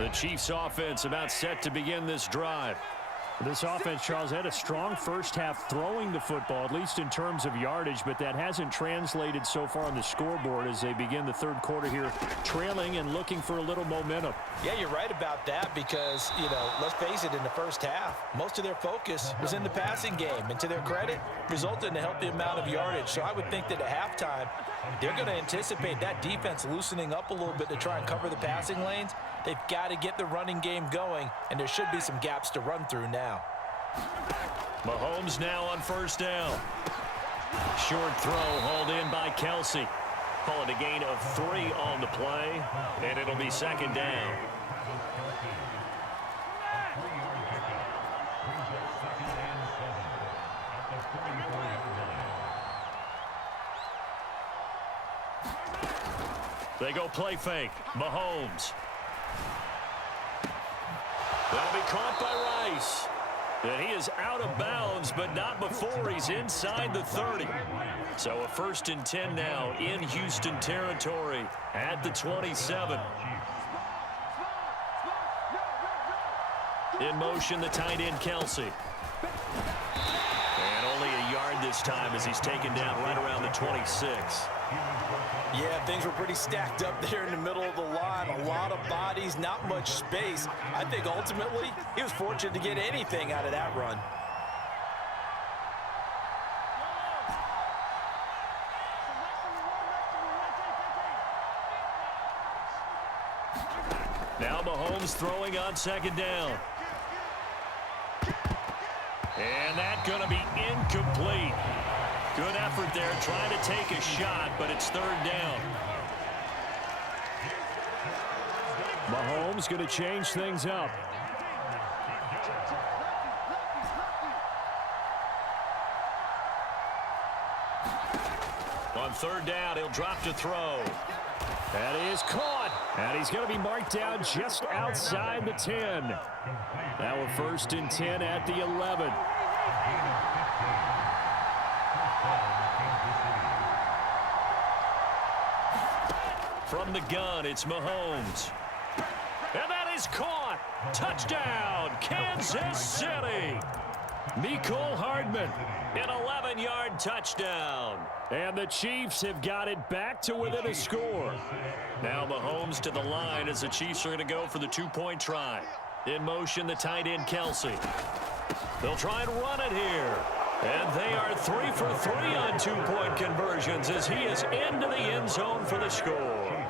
The Chiefs offense about set to begin this drive. This offense, Charles, had a strong first half throwing the football, at least in terms of yardage, but that hasn't translated so far on the scoreboard as they begin the third quarter here, trailing and looking for a little momentum. Yeah, you're right about that because, let's face it, in the first half, most of their focus was in the passing game. And to their credit, resulted in a healthy amount of yardage. So I would think that at halftime, they're going to anticipate that defense loosening up a little bit to try and cover the passing lanes. They've got to get the running game going, and there should be some gaps to run through now. Mahomes now on first down. Short throw hauled in by Kelsey. Call it a gain of 3 on the play, and it'll be second down. They go play fake. Mahomes. That'll be caught by Rice. And he is out of bounds, but not before he's inside the 30. So a 1st and 10 now in Houston territory at the 27. In motion, the tight end, Kelsey. And only a yard this time as he's taken down right around the 26. Yeah, things were pretty stacked up there in the middle of the line. A lot of bodies, not much space. I think ultimately he was fortunate to get anything out of that run. Now Mahomes throwing on second down. And that's going to be incomplete. Good effort there, trying to take a shot, but it's third down. Mahomes going to change things up. On third down, he'll drop to throw. That is caught. And he's going to be marked down just outside the 10. Now a 1st and 10 at the 11. From the gun, it's Mahomes. And that is caught. Touchdown, Kansas City. Mecole Hardman, an 11-yard touchdown. And the Chiefs have got it back to within a score. Now Mahomes to the line as the Chiefs are going to go for the 2-point try. In motion, the tight end, Kelsey. They'll try and run it here. And they are 3 for 3 on 2-point conversions as he is into the end zone for the score.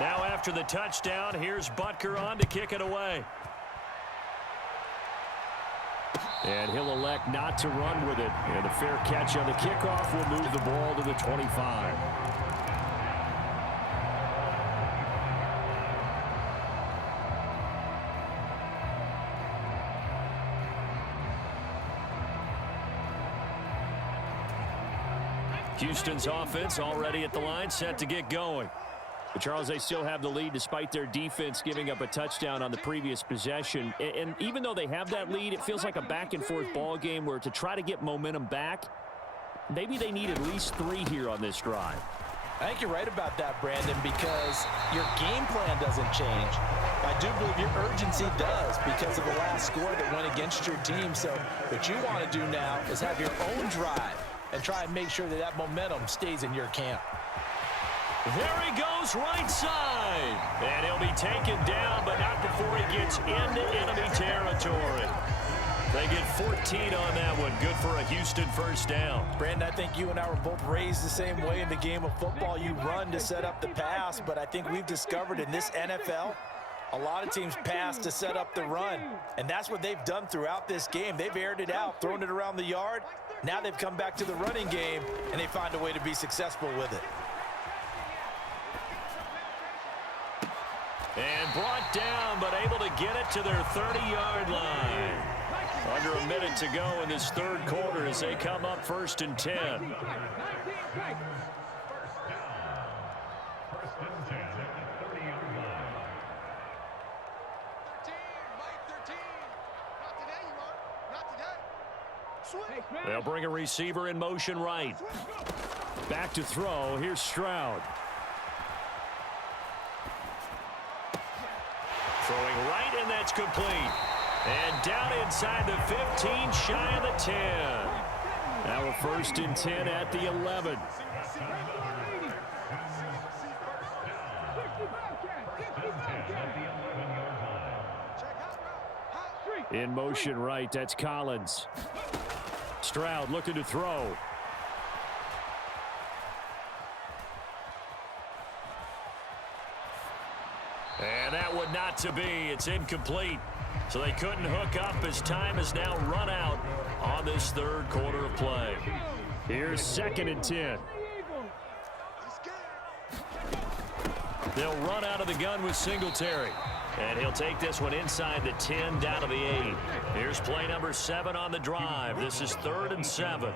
Now after the touchdown, here's Butker on to kick it away. And he'll elect not to run with it. And a fair catch on the kickoff will move the ball to the 25. Houston's offense already at the line, set to get going. But Charles, they still have the lead despite their defense giving up a touchdown on the previous possession. And even though they have that lead, it feels like a back-and-forth ball game where to try to get momentum back, maybe they need at least 3 here on this drive. I think you're right about that, Brandon, because your game plan doesn't change. I do believe your urgency does because of the last score that went against your team. So what you want to do now is have your own drive and try and make sure that that momentum stays in your camp. There he goes right side. And he'll be taken down, but not before he gets into enemy territory. They get 14 on that one. Good for a Houston first down. Brandon, I think you and I were both raised the same way in the game of football. You run to set up the pass, but I think we've discovered in this NFL, a lot of teams pass to set up the run. And that's what they've done throughout this game. They've aired it out, thrown it around the yard. Now they've come back to the running game, and they find a way to be successful with it. And brought down, but able to get it to their 30-yard line. Under a minute to go in this third quarter as they come up 1st and 10. They'll bring a receiver in motion right. Back to throw. Here's Stroud. Throwing right, and that's complete. And down inside the 15, shy of the 10. Now a 1st and 10 at the 11. In motion right, that's Collins. Stroud looking to throw. And that would not to be. It's incomplete. So they couldn't hook up as time has now run out on this 3rd quarter of play. Here's 2nd and 10. They'll run out of the gun with Singletary. And he'll take this one inside the 10 down to the 8. Here's play number 7 on the drive. This is 3rd and 7.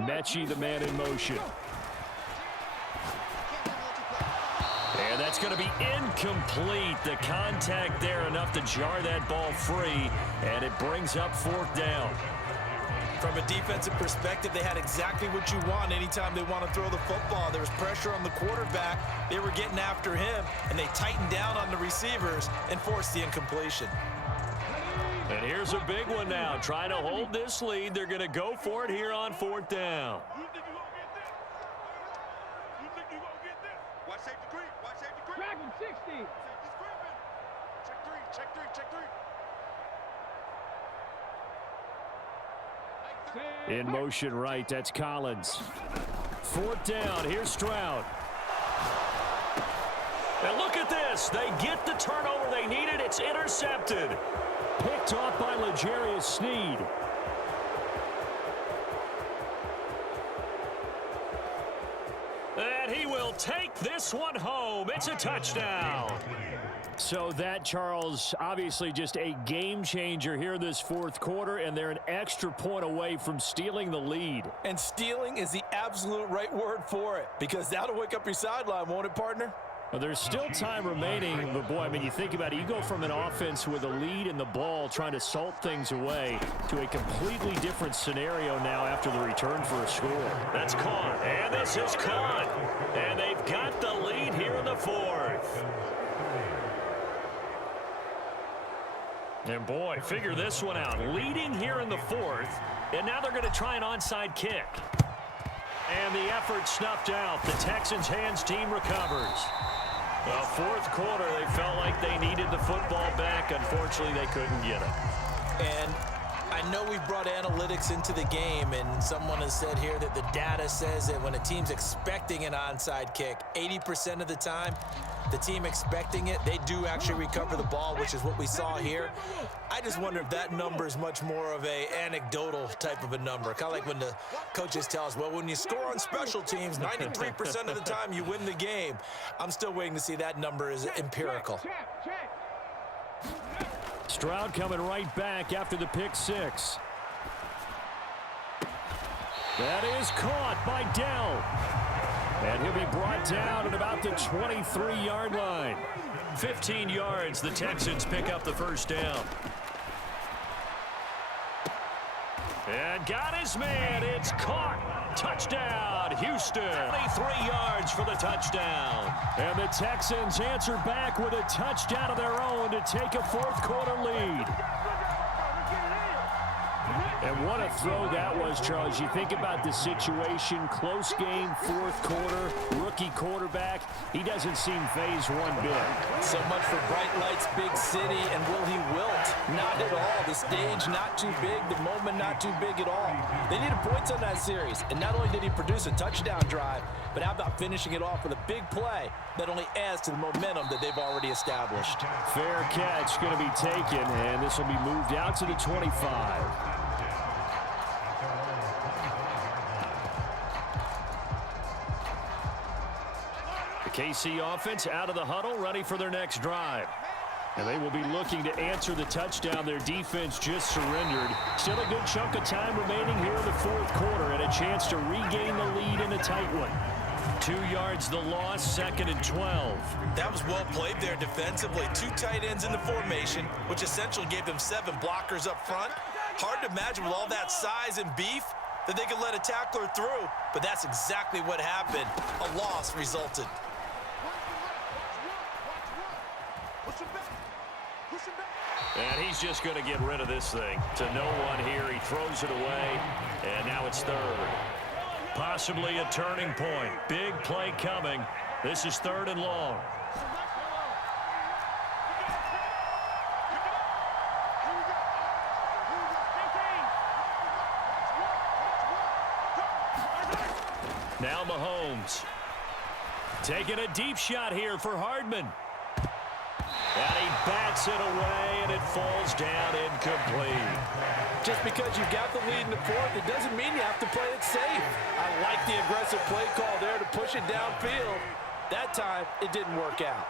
Mechie, the man in motion. And that's going to be incomplete. The contact there enough to jar that ball free, and it brings up 4th down. From a defensive perspective, they had exactly what you want anytime they want to throw the football. There was pressure on the quarterback. They were getting after him, and they tightened down on the receivers and forced the incompletion. And here's a big one now. Trying to hold this lead. They're going to go for it here on 4th down. Drag him 60. Check three. In motion right, that's Collins. 4th down, here's Stroud. And look at this. They get the turnover they needed. It's intercepted. Picked off by L'Jarius Sneed. And he will take this one home. It's a touchdown. So that, Charles, obviously just a game changer here in this 4th quarter, and they're an extra point away from stealing the lead. And stealing is the absolute right word for it, because that'll wake up your sideline, won't it, partner? Well, there's still time remaining, but boy, I mean, you think about it, you go from an offense with a lead in the ball trying to salt things away to a completely different scenario now after the return for a score. That's caught, and this is caught. And they've got the lead here in the 4th. And boy, figure this one out. Leading here in the 4th, and now they're going to try an onside kick. And the effort snuffed out. The Texans' hands team recovers. The 4th quarter, they felt like they needed the football back. Unfortunately, they couldn't get it. And I know we brought analytics into the game, and someone has said here that the data says that when a team's expecting an onside kick, 80% of the time, the team expecting it, they do actually recover the ball, which is what we saw here. I just wonder if that number is much more of a anecdotal type of a number. Kind of like when the coaches tell us, well, when you score on special teams, 93% of the time you win the game. I'm still waiting to see that number is empirical. Stroud coming right back after the pick 6. That is caught by Dell. And he'll be brought down at about the 23-yard line. 15 yards, the Texans pick up the 1st down. And got his man. It's caught. Touchdown, Houston. 23 yards for the touchdown. And the Texans answer back with a touchdown of their own to take a 4th quarter lead. And what a throw that was, Charles. You think about the situation, close game, 4th quarter, rookie quarterback. He doesn't seem phased one bit. So much for bright lights, big city, and will he wilt? Not at all. The stage not too big, the moment not too big at all. They needed points on that series, and not only did he produce a touchdown drive, but how about finishing it off with a big play that only adds to the momentum that they've already established. Fair catch going to be taken, and this will be moved out to the 25. The KC offense out of the huddle, ready for their next drive. And they will be looking to answer the touchdown their defense just surrendered. Still a good chunk of time remaining here in the fourth quarter and a chance to regain the lead in a tight one. 2 yards the loss, 2nd and 12. That was well played there defensively. 2 tight ends in the formation, which essentially gave them 7 blockers up front. Hard to imagine with all that size and beef that they could let a tackler through, but that's exactly what happened. A loss resulted. And he's just going to get rid of this thing. To no one here, he throws it away, and now it's 3rd. Possibly a turning point. Big play coming. This is 3rd and long. Now Mahomes. Taking a deep shot here for Hardman. And he bats it away, and it falls down incomplete. Just because you got the lead in the fourth, it doesn't mean you have to play it safe. I like the aggressive play call there to push it downfield. That time, it didn't work out.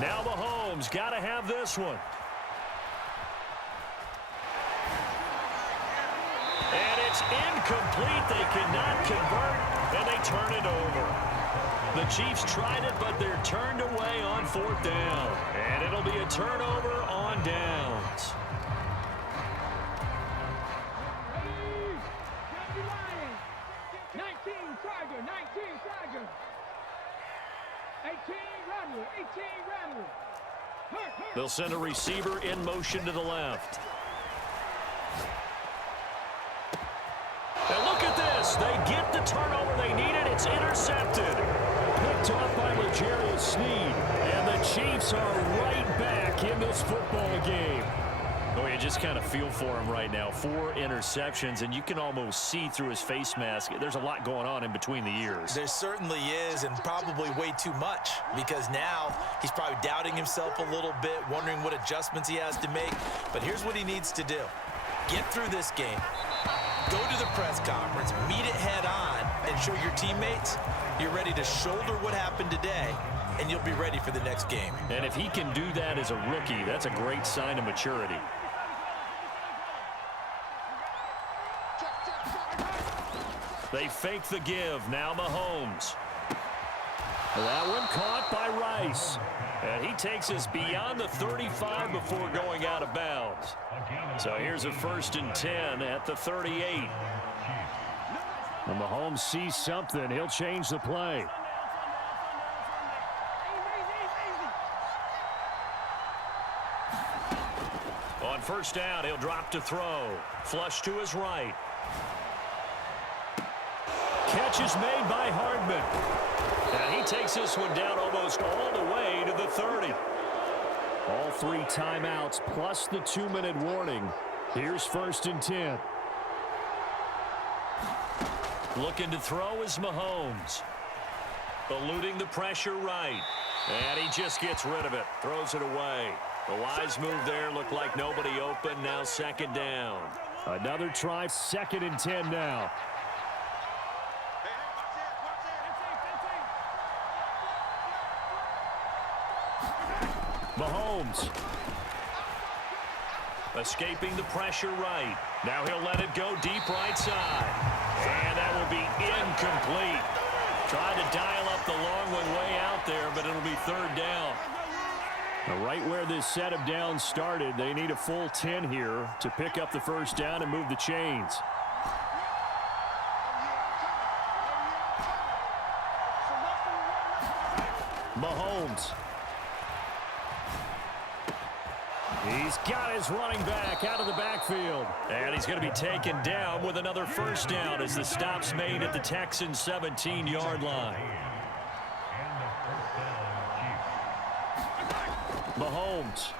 Now Mahomes got to have this one. And it's incomplete. They cannot convert, and they turn it over. The Chiefs tried it, but they're turned away on 4th down. And it'll be a turnover on downs. They'll send a receiver in motion to the left. And look at this. They get the turnover they needed. It's intercepted. Picked off by L'Jarius Sneed. And the Chiefs are right back in this football game. Oh, you just kind of feel for him right now. 4 interceptions, and you can almost see through his face mask. There's a lot going on in between the ears. There certainly is, and probably way too much, because now he's probably doubting himself a little bit, wondering what adjustments he has to make. But here's what he needs to do. Get through this game. Go to the press conference, meet it head on, and show your teammates you're ready to shoulder what happened today, and you'll be ready for the next game. And if he can do that as a rookie, that's a great sign of maturity. They fake the give. Now Mahomes. That one caught by Rice. And he takes us beyond the 35 before going out of bounds. So here's a 1st and 10 at the 38. When Mahomes sees something, he'll change the play. On 1st down, he'll drop to throw. Flush to his right. Catch is made by Hardman. And he takes this one down almost all the way to the 30. All 3 timeouts plus the 2-minute warning. Here's 1st and 10. Looking to throw is Mahomes. Eluding the pressure right. And he just gets rid of it. Throws it away. The wise move there. Looked like nobody open. Now 2nd down. Another try. 2nd and 10 now. Mahomes. Escaping the pressure right. Now he'll let it go deep right side. And that will be incomplete. Tried to dial up the long one way out there, but it'll be 3rd down. Now right where this set of downs started, they need a full 10 here to pick up the 1st down and move the chains. Mahomes. He's got his running back out of the backfield. And he's going to be taken down with another 1st down as the stop's made at the Texans' 17-yard line. Mahomes.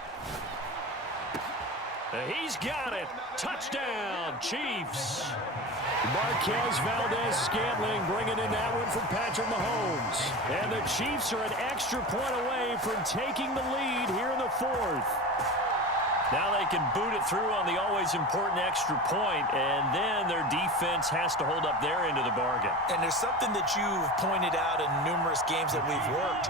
He's got it. Touchdown, Chiefs. Marquez Valdez-Scantling bringing in that one from Patrick Mahomes. And the Chiefs are an extra point away from taking the lead here in the 4th. Now they can boot it through on the always important extra point, and then their defense has to hold up their end of the bargain. And there's something that you've pointed out in numerous games that we've worked.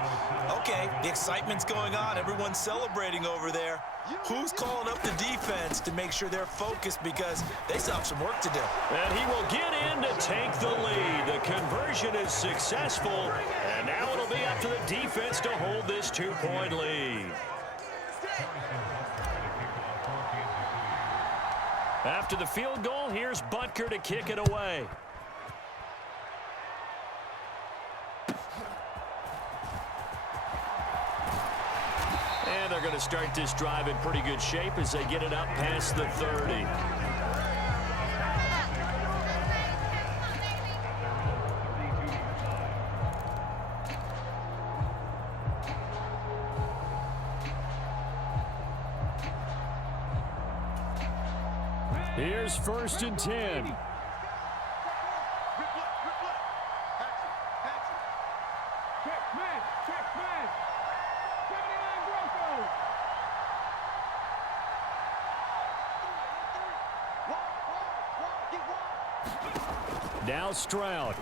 Okay, the excitement's going on. Everyone's celebrating over there. Who's calling up the defense to make sure they're focused because they still have some work to do? And he will get in to take the lead. The conversion is successful, and now it'll be up to the defense to hold this 2-point lead. After the field goal, here's Butker to kick it away. And they're going to start this drive in pretty good shape as they get it up past the 30. Here's 1st and 10. Check, man. 79 Broncos. Now Stroud.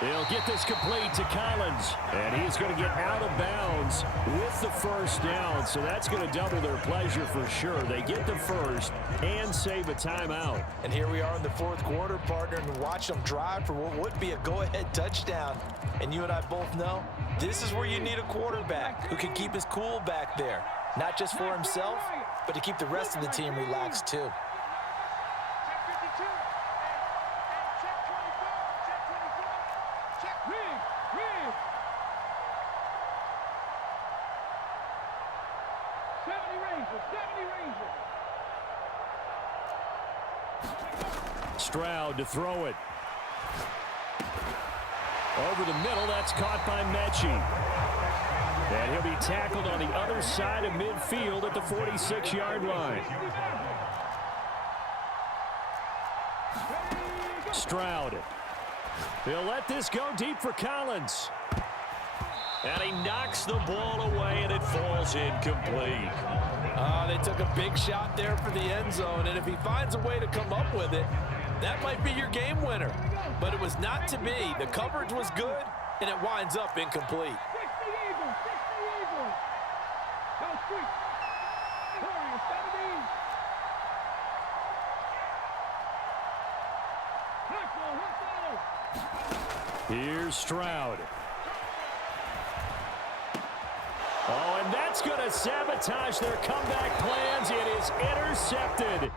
He'll get this complete to Collins, and he's going to get out of bounds with the first down, so that's going to double their pleasure for sure. They get the first and save a timeout. And here we are in the 4th quarter, partner, and watch them drive for what would be a go-ahead touchdown. And you and I both know this is where you need a quarterback who can keep his cool back there, not just for himself, but to keep the rest of the team relaxed too. Stroud to throw it. Over the middle, that's caught by Mechie. And he'll be tackled on the other side of midfield at the 46-yard line. Stroud. He'll let this go deep for Collins. And he knocks the ball away, and it falls incomplete. They took a big shot there for the end zone, and if he finds a way to come up with it, that might be your game winner. But it was not to be. The coverage was good, and it winds up incomplete. 60 Eagles. Go street. 70. Here's Stroud. Oh, and that's going to sabotage their comeback plans. It is intercepted.